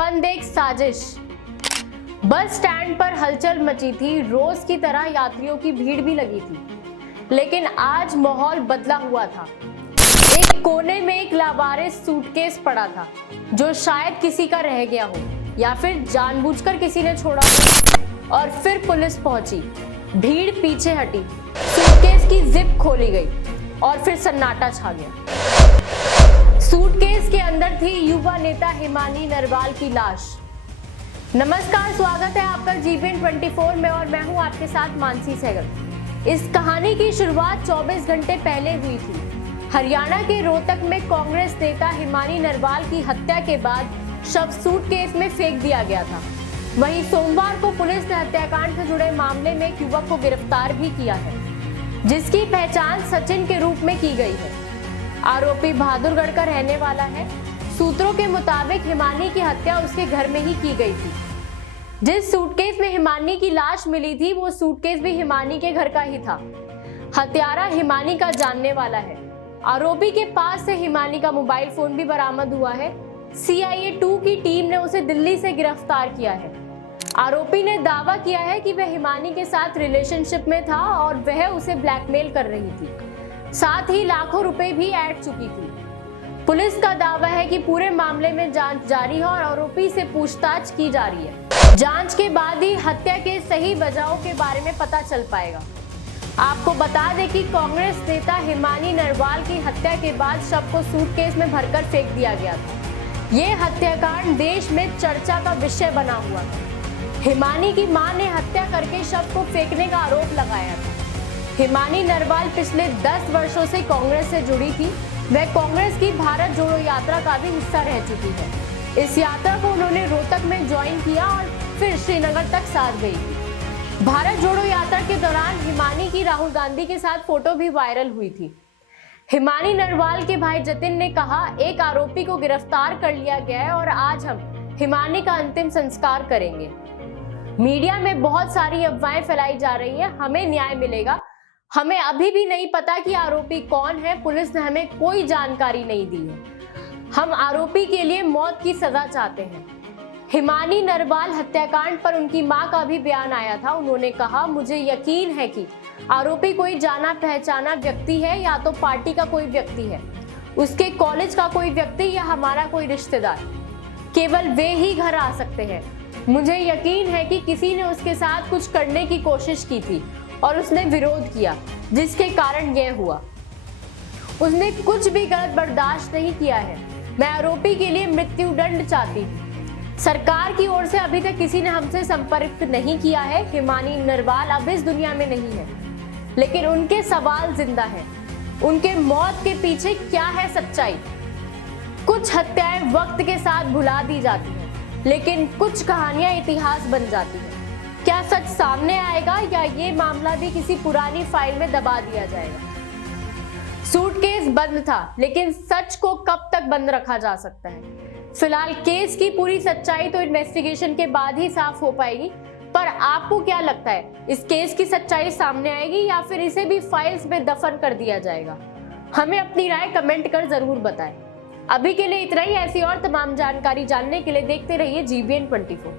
बंद एक साजिश। बस स्टैंड पर हलचल मची थी, रोज की तरह यात्रियों की भीड़ भी लगी थी, लेकिन आज माहौल बदला हुआ था। एक कोने में एक लावारिस सूटकेस पड़ा था, जो शायद किसी का रह गया हो या फिर जानबूझकर किसी ने छोड़ा हो। और फिर पुलिस पहुंची, भीड़ पीछे हटी, सूटकेस की जिप खोली गई और फिर सन्नाटा छा गया। सूटकेस के अंदर थी युवा नेता हिमानी नरवाल की लाश। नमस्कार, स्वागत है आपका जीबीएन 24 में और मैं हूं आपके साथ मानसी सहगल। इस कहानी की शुरुआत 24 घंटे पहले हुई थी। हरियाणा के रोहतक में कांग्रेस नेता हिमानी नरवाल की हत्या के बाद शव सूटकेस में फेंक दिया गया था। वहीं सोमवार को पुलिस ने हत्याकांड से जुड़े मामले में एक युवक को गिरफ्तार भी किया है, जिसकी पहचान सचिन के रूप में की गई है। आरोपी बहादुरगढ़ का रहने वाला है। सूत्रों के मुताबिक हिमानी की हत्या उसके घर में ही की गई थी। जिस सूटकेस में हिमानी की लाश मिली थी, वो सूटकेस भी हिमानी के घर का ही था। हत्यारा हिमानी का जानने वाला है। आरोपी के पास से हिमानी का मोबाइल फोन भी बरामद हुआ है। CIA 2 की टीम ने उसे दिल्ली से गिरफ्तार किया है। आरोपी ने दावा किया है कि वह हिमानी के साथ रिलेशनशिप में था और वह उसे ब्लैकमेल कर रही थी, साथ ही लाखों रुपए भी ऐड चुकी थी। पुलिस का दावा है कि पूरे मामले में जांच जारी है और आरोपी से पूछताछ की जा रही है। जांच के बाद ही हत्या के सही वजहों के बारे में पता चल पाएगा। आपको बता दें कि कांग्रेस नेता हिमानी नरवाल की हत्या के बाद शव को सूटकेस में भरकर फेंक दिया गया था। ये हत्याकांड देश में चर्चा का विषय बना हुआ था। हिमानी की मां ने हत्या करके शव को फेंकने का आरोप लगाया था। हिमानी नरवाल पिछले 10 वर्षों से कांग्रेस से जुड़ी थी। वह कांग्रेस की भारत जोड़ो यात्रा का भी हिस्सा रह चुकी है। इस यात्रा को उन्होंने रोहतक में ज्वाइन किया और फिर श्रीनगर तक साथ गई थी। भारत जोड़ो यात्रा के दौरान हिमानी की राहुल गांधी के साथ फोटो भी वायरल हुई थी। हिमानी नरवाल के भाई जतिन ने कहा, एक आरोपी को गिरफ्तार कर लिया गया है और आज हम हिमानी का अंतिम संस्कार करेंगे। मीडिया में बहुत सारी अफवाहें फैलाई जा रही है, हमें न्याय मिलेगा। हमें अभी भी नहीं पता कि आरोपी कौन है। पुलिस ने हमें कोई जानकारी नहीं दी है। हम आरोपी के लिए मौत की सजा चाहते हैं। हिमानी नरवाल हत्याकांड पर उनकी मां का भी बयान आया था। उन्होंने कहा, मुझे यकीन है कि आरोपी कोई जाना पहचाना व्यक्ति है, या तो पार्टी का कोई व्यक्ति है, उसके कॉलेज का कोई व्यक्ति या हमारा कोई रिश्तेदार। केवल वे ही घर आ सकते हैं। मुझे यकीन है कि किसी ने उसके साथ कुछ करने की कोशिश की थी और उसने विरोध किया, जिसके कारण यह हुआ। उसने कुछ भी गलत बर्दाश्त नहीं किया है। मैं आरोपी के लिए मृत्यु दंड चाहती हूँ। सरकार की ओर से अभी तक किसी ने हमसे संपर्क नहीं किया है। हिमानी नरवाल अब इस दुनिया में नहीं है, लेकिन उनके सवाल जिंदा है। उनके मौत के पीछे क्या है सच्चाई? कुछ हत्याएं वक्त के साथ भुला दी जाती हैं, लेकिन कुछ कहानियां इतिहास बन जाती हैं। क्या सच सामने आएगा या ये मामला भी किसी पुरानी फाइल में दबा दिया जाएगा? सूटकेस बंद था, लेकिन सच को कब तक बंद रखा जा सकता है? फिलहाल केस की पूरी सच्चाई तो इन्वेस्टिगेशन के बाद ही साफ हो पाएगी। पर आपको क्या लगता है, इस केस की सच्चाई सामने आएगी या फिर इसे भी फाइल्स में दफन कर दिया जाएगा? हमें अपनी राय कमेंट कर जरूर बताएं। अभी के लिए इतना ही। ऐसी और तमाम जानकारी जानने के लिए देखते रहिए जीबीएन 24।